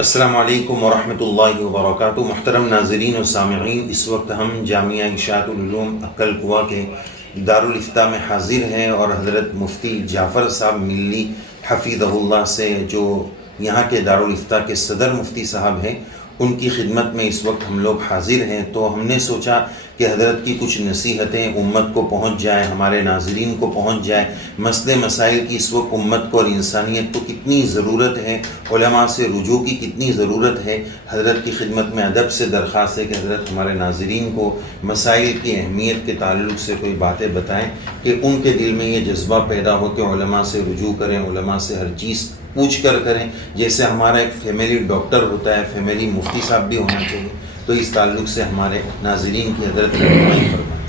السلام علیکم ورحمۃ اللہ وبرکاتہ۔ محترم ناظرین و سامعین، اس وقت ہم جامعہ اشاعت العلوم عقل کوہ کے دارالافتاء میں حاضر ہیں اور حضرت مفتی جعفر صاحب ملی حفظہ اللہ سے، جو یہاں کے دارالافتاء کے صدر مفتی صاحب ہیں، ان کی خدمت میں اس وقت ہم لوگ حاضر ہیں۔ تو ہم نے سوچا کہ حضرت کی کچھ نصیحتیں امت کو پہنچ جائیں، ہمارے ناظرین کو پہنچ جائیں۔ مسئلے مسائل کی اس وقت امت کو اور انسانیت کو کتنی ضرورت ہے، علماء سے رجوع کی کتنی ضرورت ہے۔ حضرت کی خدمت میں ادب سے درخواست ہے کہ حضرت ہمارے ناظرین کو مسائل کی اہمیت کے تعلق سے کوئی باتیں بتائیں کہ ان کے دل میں یہ جذبہ پیدا ہو کہ علماء سے رجوع کریں، علماء سے ہر چیز پوچھ کر کریں۔ جیسے ہمارا ایک فیملی ڈاکٹر ہوتا ہے، فیملی مفتی صاحب بھی ہونا چاہیے، تو اس تعلق سے ہمارے ناظرین کی حضرت رہنمائی فرمائیں۔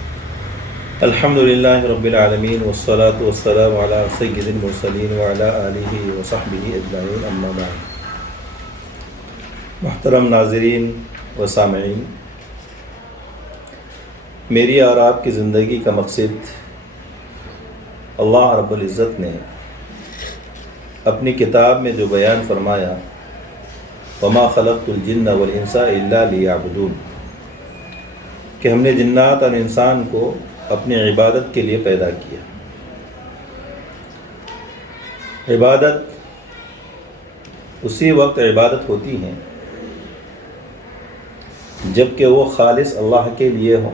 الحمدللہ رب العالمین والصلاة والسلام علی سید المرسلین وعلی آلہ وصحبہ اجمعین، اما بعد۔ محترم ناظرین و سامعین، میری اور آپ کی زندگی کا مقصد اللہ رب العزت نے اپنی کتاب میں جو بیان فرمایا، وما خلقت الجن والانس الا لیعبدون، کہ ہم نے جنات اور انسان کو اپنی عبادت کے لیے پیدا کیا۔ عبادت اسی وقت عبادت ہوتی ہے جب کہ وہ خالص اللہ کے لیے ہو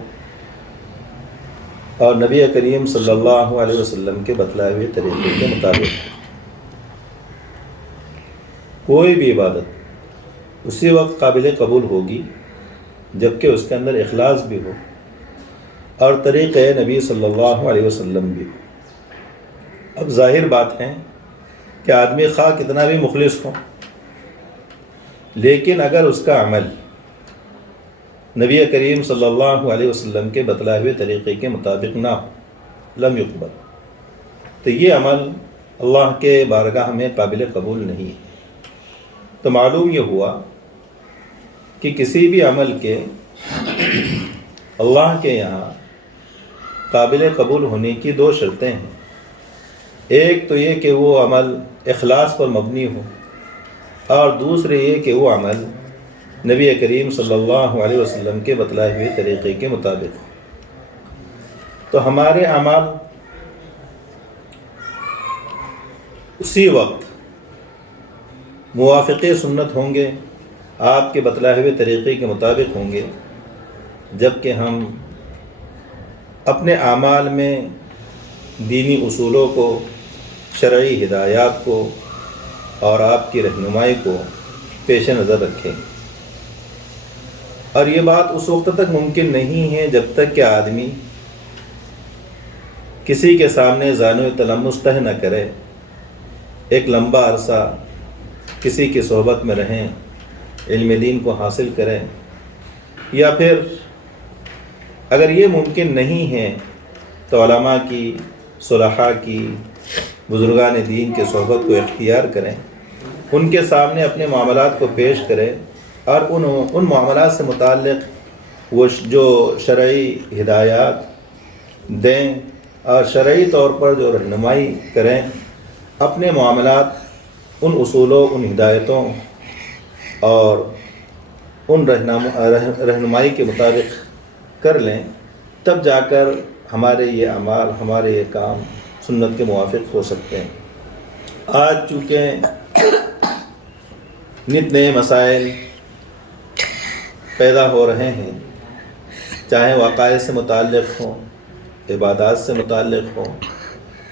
اور نبی کریم صلی اللہ علیہ وسلم کے بتلائے ہوئے طریقے کے مطابق ہو۔ کوئی بھی عبادت اسی وقت قابل قبول ہوگی جب کہ اس کے اندر اخلاص بھی ہو اور طریقہ نبی صلی اللہ علیہ وسلم بھی ہو۔ اب ظاہر بات ہے کہ آدمی خواہ کتنا بھی مخلص ہو، لیکن اگر اس کا عمل نبی کریم صلی اللہ علیہ وسلم کے بتلائے ہوئے طریقے کے مطابق نہ ہو، لم یقبل، تو یہ عمل اللہ کے بارگاہ میں قابل قبول نہیں ہے۔ تو معلوم یہ ہوا کہ کسی بھی عمل کے اللہ کے یہاں قابل قبول ہونے کی دو شرطیں ہیں۔ ایک تو یہ کہ وہ عمل اخلاص پر مبنی ہو، اور دوسرے یہ کہ وہ عمل نبی کریم صلی اللہ علیہ وسلم کے بتلائے ہوئے طریقے کے مطابق ہو۔ تو ہمارے اعمال اسی وقت موافق سنت ہوں گے، آپ کے بتلائے ہوئے طریقے کے مطابق ہوں گے، جب کہ ہم اپنے اعمال میں دینی اصولوں کو، شرعی ہدایات کو اور آپ کی رہنمائی کو پیش نظر رکھیں۔ اور یہ بات اس وقت تک ممکن نہیں ہے جب تک کہ آدمی کسی کے سامنے ظان و تلمس تہ نہ کرے، ایک لمبا عرصہ کسی کی صحبت میں رہیں، علم دین کو حاصل کریں، یا پھر اگر یہ ممکن نہیں ہے تو علماء کی، صلحاء کی، بزرگان دین کے صحبت کو اختیار کریں، ان کے سامنے اپنے معاملات کو پیش کریں اور ان معاملات سے متعلق وہ جو شرعی ہدایات دیں اور شرعی طور پر جو رہنمائی کریں، اپنے معاملات ان اصولوں، ان ہدایتوں اور ان رہنمائی کے مطابق کر لیں، تب جا کر ہمارے یہ اعمال، ہمارے یہ کام سنت کے موافق ہو سکتے ہیں۔ آج چونکہ نت نئے مسائل پیدا ہو رہے ہیں، چاہے عقائد سے متعلق ہوں، عبادات سے متعلق ہوں،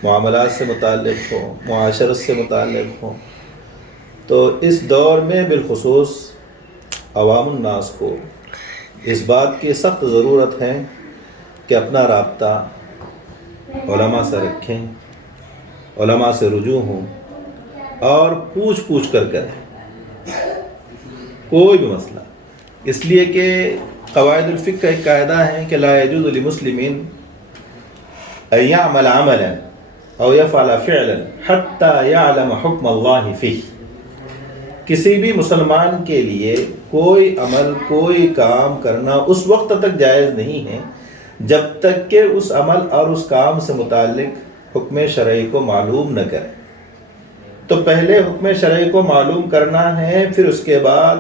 معاملات سے متعلق ہوں، معاشرت سے متعلق ہوں، تو اس دور میں بالخصوص عوام الناس کو اس بات کی سخت ضرورت ہے کہ اپنا رابطہ علماء سے رکھیں، علماء سے رجوع ہوں اور پوچھ کر کریں کوئی بھی مسئلہ۔ اس لیے کہ قواعد الفقہ کا ایک قاعدہ ہے کہ لا يجوز لمسلم ان يعمل عملا او يفعل فعلا حتى يعلم حکم اللہ فیہ۔ کسی بھی مسلمان کے لیے کوئی عمل، کوئی کام کرنا اس وقت تک جائز نہیں ہے جب تک کہ اس عمل اور اس کام سے متعلق حکم شرعی کو معلوم نہ کرے۔ تو پہلے حکم شرعی کو معلوم کرنا ہے، پھر اس کے بعد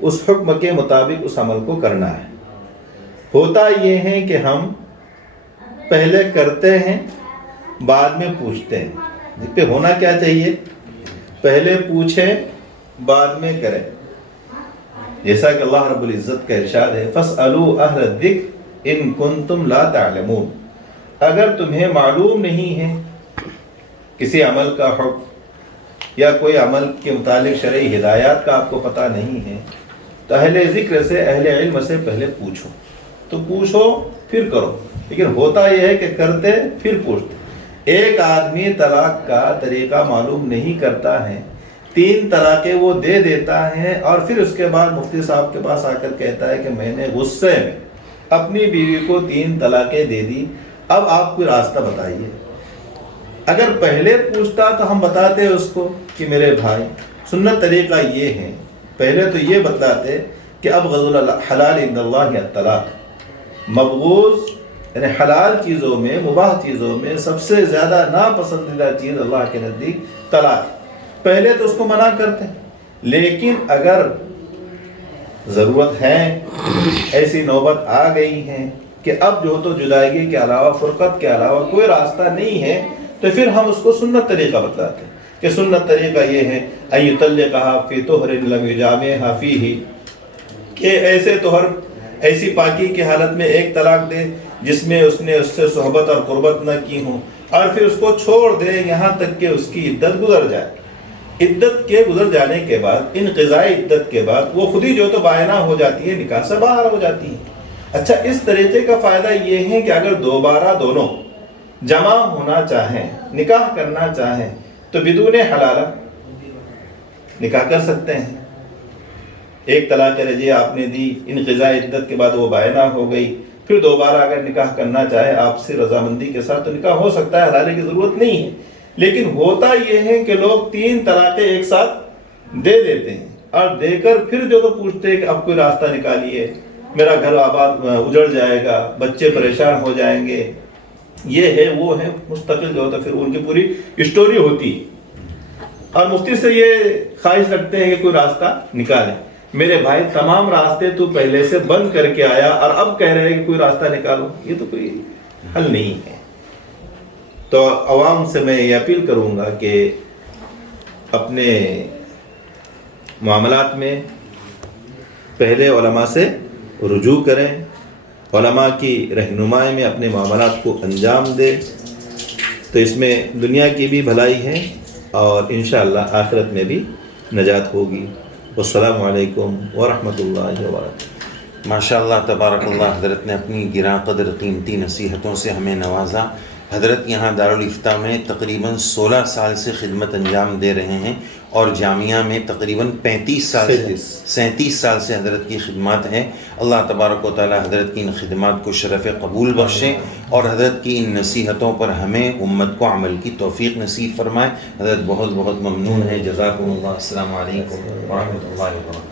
اس حکم کے مطابق اس عمل کو کرنا ہے۔ ہوتا یہ ہے کہ ہم پہلے کرتے ہیں بعد میں پوچھتے ہیں، اس پہ ہونا کیا چاہیے؟ پہلے پوچھیں بعد میں کریں، جیسا کہ اللہ رب العزت کا ارشاد ہے فَاسْأَلُوا أَهْلَ الذِّكْرِ إِن كُنتُمْ لَا تَعْلَمُونَ۔ اگر تمہیں معلوم نہیں ہے کسی عمل کا حکم یا کوئی عمل کے متعلق شرعی ہدایات کا آپ کو پتہ نہیں ہے تو اہل ذکر سے، اہل علم سے پہلے پوچھو، تو پوچھو پھر کرو۔ لیکن ہوتا یہ ہے کہ کرتے پھر پوچھتے۔ ایک آدمی طلاق کا طریقہ معلوم نہیں کرتا ہے، 3 طلاقیں وہ دے دیتا ہے اور پھر اس کے بعد مفتی صاحب کے پاس آ کر کہتا ہے کہ میں نے غصے میں اپنی بیوی کو 3 طلاقیں دے دی، اب آپ کوئی راستہ بتائیے۔ اگر پہلے پوچھتا تو ہم بتاتے اس کو کہ میرے بھائی سنت طریقہ یہ ہے، پہلے تو یہ بتلاتے کہ اب غض الحلال عند اللہ الطلاق، مبغوض یعنی حلال چیزوں میں، مباح چیزوں میں سب سے زیادہ ناپسندیدہ چیز اللہ کے نزدیک طلاق۔ پہلے تو اس کو منع کرتے ہیں، لیکن اگر ضرورت ہے، ایسی نوبت آ گئی ہے کہ اب جو تو جدائیگی کے علاوہ، فرقت کے علاوہ کوئی راستہ نہیں ہے، تو پھر ہم اس کو سنت طریقہ بتلاتے ہیں کہ سنت طریقہ یہ ہے ان یطلقھا فی طہر لم یجامعھا فیہ، کہ ایسے طہر، ایسی پاکی کی حالت میں ایک طلاق دے جس میں اس نے اس سے صحبت اور قربت نہ کی ہوں، اور پھر اس کو چھوڑ دے یہاں تک کہ اس کی عدت گزر جائے۔ عدت کے گزر جانے کے بعد، انقضاء عدت کے بعد وہ خود ہی جو تو بائنہ ہو جاتی ہے، نکاح سے باہر ہو جاتی ہے۔ اچھا، اس طریقے کا فائدہ یہ ہے کہ اگر دوبارہ دونوں جمع ہونا چاہیں، نکاح کرنا چاہیں تو بدون حلالہ نکاح کر سکتے ہیں۔ ایک طلاق رجعیہ آپ نے دی، انقضاء عدت کے بعد وہ بائنہ ہو گئی، پھر دوبارہ اگر نکاح کرنا چاہے آپ سے رضامندی کے ساتھ تو نکاح ہو سکتا ہے، حلالے کی ضرورت نہیں ہے۔ لیکن ہوتا یہ ہے کہ لوگ 3 طلاقیں ایک ساتھ دے دیتے ہیں اور دے کر پھر جو تو پوچھتے ہیں کہ اب کوئی راستہ نکالیے، میرا گھر آباد اجڑ جائے گا، بچے پریشان ہو جائیں گے، یہ ہے وہ ہے، مستقل جو ہوتا پھر ان کی پوری اسٹوری ہوتی ہے۔ اور مفتی سے یہ خواہش رکھتے ہیں کہ کوئی راستہ نکالے۔ میرے بھائی تمام راستے تو پہلے سے بند کر کے آیا اور اب کہہ رہے ہیں کہ کوئی راستہ نکالو، یہ تو کوئی حل نہیں ہے۔ تو عوام سے میں یہ اپیل کروں گا کہ اپنے معاملات میں پہلے علماء سے رجوع کریں، علماء کی رہنمائی میں اپنے معاملات کو انجام دیں، تو اس میں دنیا کی بھی بھلائی ہے اور انشاءاللہ آخرت میں بھی نجات ہوگی۔ والسلام علیکم ورحمۃ اللہ وبرکاتہ۔ ماشاءاللہ تبارک اللہ، حضرت نے اپنی گراں قدر قیمتی نصیحتوں سے ہمیں نوازا۔ حضرت یہاں دارالافتاء میں تقریباً 16 سال سے خدمت انجام دے رہے ہیں اور جامعہ میں تقریباً 37 سال سے حضرت کی خدمات ہیں۔ اللہ تبارک و تعالی حضرت کی ان خدمات کو شرف قبول بخشے اور حضرت کی ان نصیحتوں پر ہمیں امت کو عمل کی توفیق نصیب فرمائے۔ حضرت بہت بہت ممنون ہے، جزاکم اللہ۔ السلام علیکم ورحمۃ اللہ وبرکاتہ۔